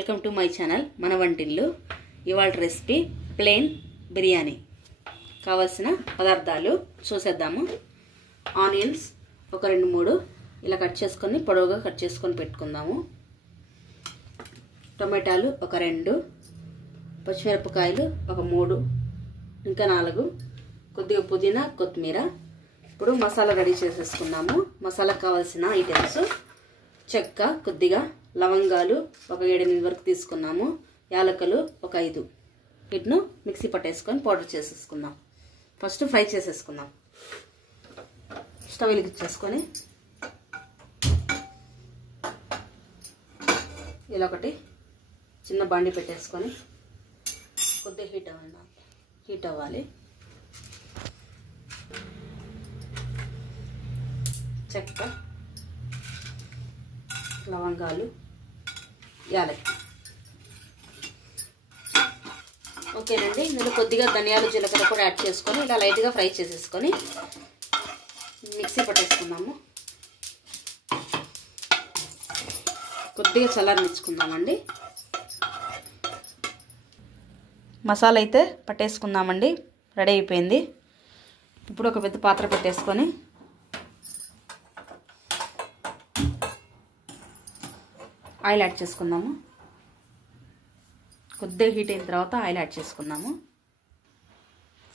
Welcome to my channel మన వంటిల్లు. ఇవాళ రెసిపీ ప్లెయిన్ బిర్యానీ. కావాల్సిన పదార్థాలు చూసేద్దాము. ఆనియన్స్ ఒక 2-3 ఇలా కట్ చేసుకొని పొడవుగా కట్ చేసుకొని పెట్టుకుందాము. టొమాటోలు ఒక 2, పచ్చిమిరపకాయలు ఒక 3, ఇంకా 4, కొద్దిగా పుదీనా, కొత్తిమీర. ఇప్పుడు మసాలా రెడీ చేసేసుకుందాము. మసాలాకు కావాల్సిన ఐటమ్స్: చెక్క కొద్దిగా, లవంగాలు ఒక 7-8 వరకు తీసుకున్నాము, యాలకులు ఒక 5. వీటిని మిక్సీ పట్టేసుకొని పౌడర్ చేసేసుకుందాం. ఫస్ట్ ఫ్రై చేసేసుకుందాం. స్టవ్ వెలిగించేసుకొని ఇలా ఒకటి చిన్న బండి పెట్టేసుకొని కొద్దిగా హీట్ అవ్వాలి. చెక్క, లవంగాలు, యాలక్కి. ఓకేనండి. ఇందులో కొద్దిగా ధనియాలు, జీలకర్ర కూడా యాడ్ చేసుకొని ఇలా లైట్గా ఫ్రై చేసేసుకొని మిక్సీ పట్టేసుకుందాము. కొద్దిగా చల్లారనిచ్చుకుందామండి. మసాలా అయితే పట్టేసుకుందామండి. రెడీ అయిపోయింది. ఇప్పుడు ఒక పెద్ద పాత్ర పెట్టేసుకొని ఆయిల్ యాడ్ చేసుకుందాము. కొద్దిగా హీట్ అయిన తర్వాత ఆయిల్ యాడ్ చేసుకుందాము.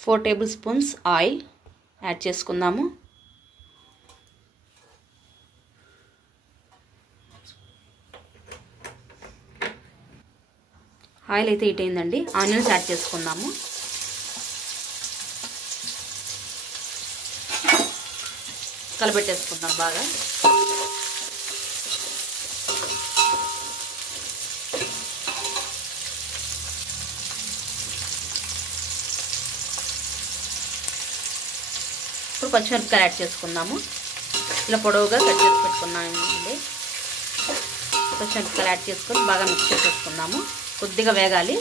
4 టేబుల్ స్పూన్స్ ఆయిల్ యాడ్ చేసుకుందాము. ఆయిల్ అయితే హీట్ అయిందండి. ఆనియన్స్ యాడ్ చేసుకుందాము. కలబెట్టేసుకుందాం బాగా. ఇప్పుడు పచ్చిమిరపకాయలు యాడ్ చేసుకుందాము. ఇలా పొడవుగా కట్ చేసి పెట్టుకున్నామండి. పచ్చిమిరపకాయలు యాడ్ చేసుకొని బాగా మిక్స్ చేసేసుకుందాము. కొద్దిగా వేగాలి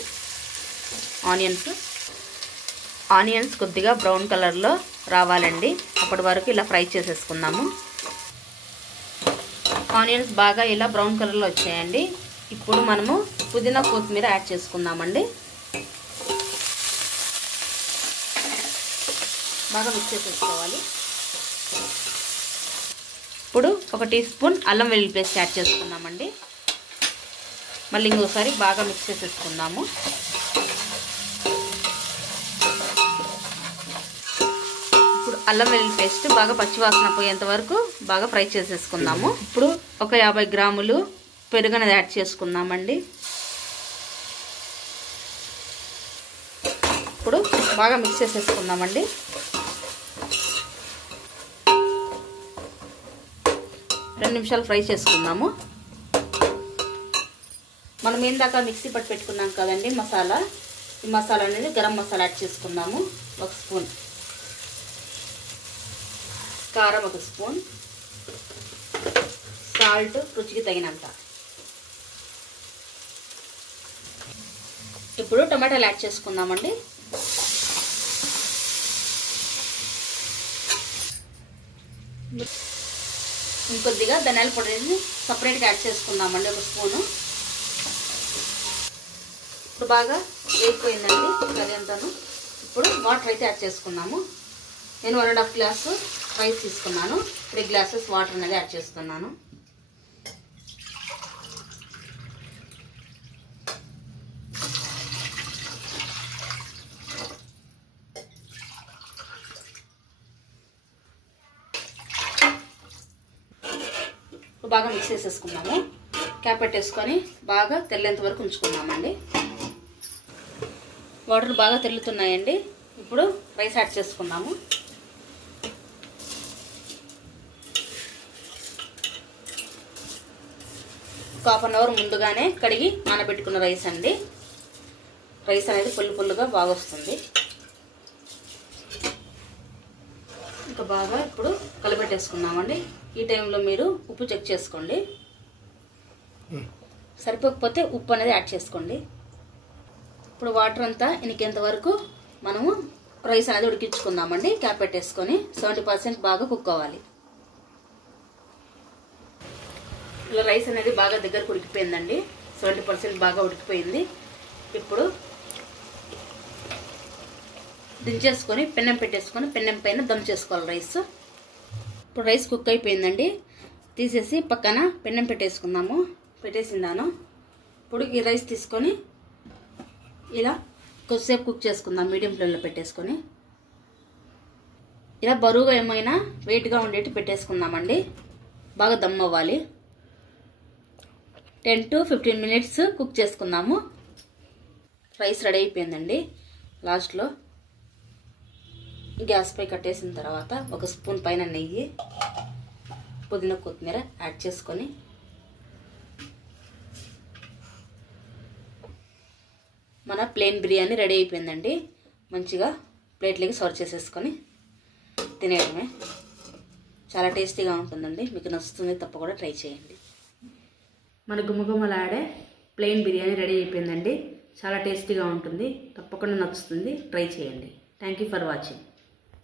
ఆనియన్స్ కొద్దిగా బ్రౌన్ కలర్లో రావాలండి. అప్పటి వరకు ఇలా ఫ్రై చేసేసుకుందాము. ఆనియన్స్ బాగా ఇలా బ్రౌన్ కలర్లో వచ్చాయండి. ఇప్పుడు మనము పుదీనా, కొత్తిమీర యాడ్ చేసుకుందామండి. బాగా మిక్స్ చేసేసుకోవాలి. ఇప్పుడు 1 టీ స్పూన్ అల్లం వెల్లుల్లి పేస్ట్ యాడ్ చేసుకుందామండి. మళ్ళీ ఇంకోసారి బాగా మిక్స్ చేసేసుకుందాము. ఇప్పుడు అల్లం వెల్లుల్లి పేస్ట్ బాగా పచ్చివాసన పోయేంత వరకు బాగా ఫ్రై చేసేసుకుందాము. ఇప్పుడు ఒక 50 గ్రాములు పెరుగు అనేది యాడ్ చేసుకుందామండి. ఇప్పుడు బాగా మిక్స్ చేసేసుకుందామండి. రెండు నిమిషాలు ఫ్రై చేసుకుందాము. మనం ఏందాక మిక్సీ పట్టి పెట్టుకున్నాం కదండి మసాలా. ఈ మసాలా అనేది గరం మసాలా యాడ్ చేసుకుందాము. 1 స్పూన్ కారం, 1 స్పూన్ సాల్ట్ రుచికి తగినంత. ఇప్పుడు టమాటాలు యాడ్ చేసుకుందామండి. ఇంకొద్దిగా ధనియాల పొడిని సపరేట్గా యాడ్ చేసుకుందామండి, 1 స్పూను. ఇప్పుడు బాగా వేగిపోయిందండి కర్రీ అంతాను. ఇప్పుడు వాటర్ అయితే యాడ్ చేసుకున్నాము. నేను 1.5 గ్లాసు రైస్ తీసుకున్నాను. 3 గ్లాసెస్ వాటర్ అనేది యాడ్ చేస్తున్నాను. బాగా మిక్స్ చేసేసుకున్నాము. క్యాప్ పెట్టేసుకొని బాగా తెల్లేంత వరకు ఉంచుకున్నామండి. వాటర్ బాగా తెల్లుతున్నాయండి. ఇప్పుడు రైస్ యాడ్ చేసుకున్నాము. ఒక 1/2 అవర్ ముందుగానే కడిగి నానబెట్టుకున్న రైస్ అండి. రైస్ అనేది పుల్లుగా బాగా వస్తుంది. ఇంకా బాగా ఇప్పుడు కలబెట్టేసుకున్నామండి. ఈ టైంలో మీరు ఉప్పు చెక్ చేసుకోండి. సరిపోకపోతే ఉప్పు అనేది యాడ్ చేసుకోండి. ఇప్పుడు వాటర్ అంతా ఇనికేంత వరకు మనము రైస్ అనేది ఉడికించుకుందామండి. క్యాప్ పెట్టేసుకొని 70% బాగా కుక్ అవ్వాలి. ఇలా రైస్ అనేది బాగా దగ్గరకు ఉడికిపోయిందండి. 70% బాగా ఉడికిపోయింది. ఇప్పుడు దించేసుకొని పెన్నం పెట్టేసుకొని పెన్నం పైన దమ్ చేసుకోవాలి రైస్. ఇప్పుడు రైస్ కుక్ అయిపోయిందండి. తీసేసి పక్కన పెన్నం పెట్టేసుకుందాము. పెట్టేసిందాను. ఇప్పుడు ఈ రైస్ తీసుకొని ఇలా కొద్దిసేపు కుక్ చేసుకుందాం మీడియం ఫ్లేమ్లో పెట్టేసుకొని. ఇలా బరువుగా ఏమైనా వెయిట్గా ఉండేటి పెట్టేసుకుందామండి. బాగా దమ్ అవ్వాలి. 10 to 15 minutes కుక్ చేసుకుందాము. రైస్ రెడీ అయిపోయిందండి. లాస్ట్లో గ్యాస్ పై కట్టేసిన తర్వాత ఒక స్పూన్ పైన నెయ్యి, పుదీనా కొత్తిమీర యాడ్ చేసుకొని మన ప్లెయిన్ బిర్యానీ రెడీ అయిపోయిందండి. మంచిగా ప్లేట్లోకి సర్వ్ చేసేసుకొని తినేయడమే. చాలా టేస్టీగా ఉంటుందండి. మీకు నచ్చుతుంది, తప్పకుండా ట్రై చేయండి. మన గుమగుమలాడే ప్లెయిన్ బిర్యానీ రెడీ అయిపోయిందండి. చాలా టేస్టీగా ఉంటుంది. తప్పకుండా నచ్చుతుంది, ట్రై చేయండి. Thank you for watching.